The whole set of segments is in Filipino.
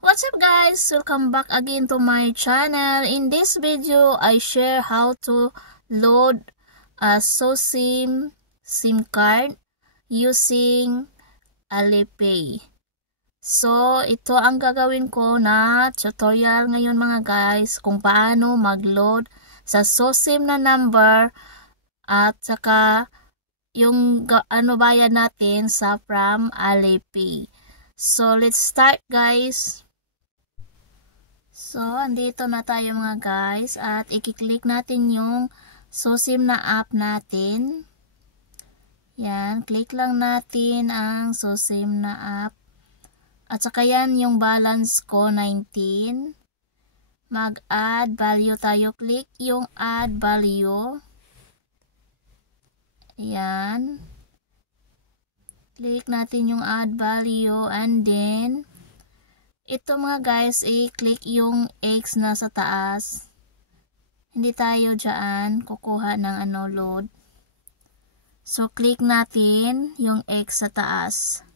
What's up guys? Welcome back again to my channel. In this video, I share how to load a SoSIM SIM card using Alipay. So, ito ang gagawin ko na tutorial ngayon mga guys kung paano mag-load sa SoSIM na number at saka yung bayad natin sa from Alipay. So, let's start guys. So, andito na tayo mga guys at i-click natin yung SoSIM na app natin. Yan, click lang natin ang SoSIM na app. At saka yan yung balance ko, 19. Mag-add value tayo. Click yung add value. Yan. Click natin yung add value and then ito mga guys, i-click yung X na sa taas. Hindi tayo dyan kukuha ng load. So, click natin yung X sa taas.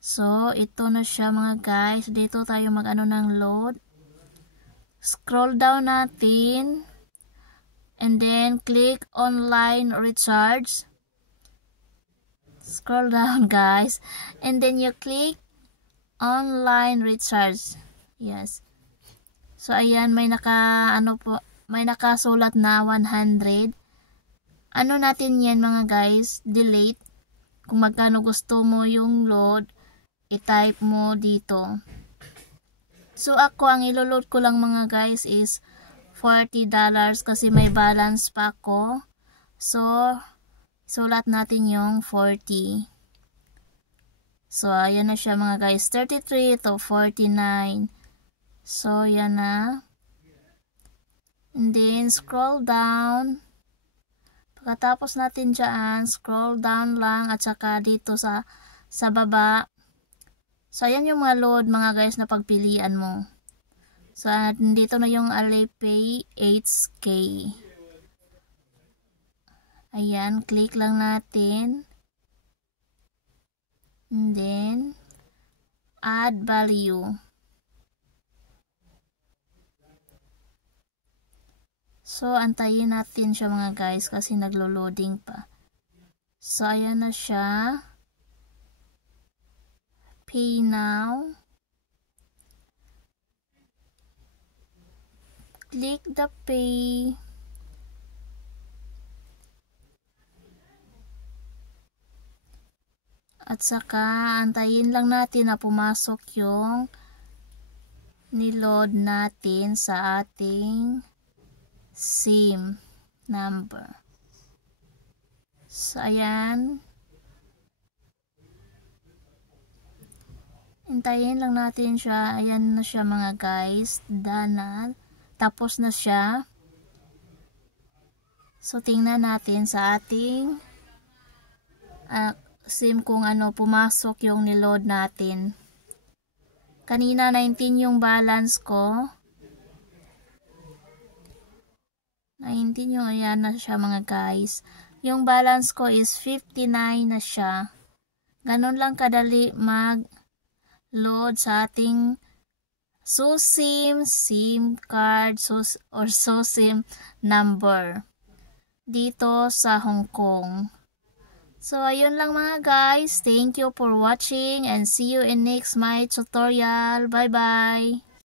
So, ito na siya mga guys. Dito tayo ng load. Scroll down natin. And then, click online recharge. Scroll down guys. And then, you click online recharge. Yes. So, ayan, may nakasulat na 100. Ano natin yan mga guys? Delete. Kung magkano gusto mo yung load, i-type mo dito. So, ako, ang ilo-load ko lang mga guys is $40 kasi may balance pa ako. So, sulat natin yung 40. So, ayan na siya mga guys. 33 to 49. So, yan na. And then, scroll down. Pagkatapos natin dyan, scroll down lang at saka dito sa baba. So, ayan yung mga load mga guys na pagpilian mo. So, dito na yung Alipay 8K. Ayan, click lang natin. And then, add value. So, antayin natin siya mga guys kasi naglo-loading pa. So, ayan na siya. Pay now. Click the pay. At saka, antayin lang natin na pumasok yung niload natin sa ating SIM number. So, ayan. Antayin lang natin siya. Ayan na siya mga guys. Done na. Tapos na siya. So, tingnan natin sa ating SIM kung pumasok yung niload natin. Kanina 19 yung balance ko. 19 yung ayan na siya mga guys. Yung balance ko is 59 na siya. Ganun lang kadali mag-load sa ating SoSIM, SIM card, or SoSIM number dito sa Hong Kong. So, ayun lang mga guys. Thank you for watching and see you in next my tutorial. Bye-bye!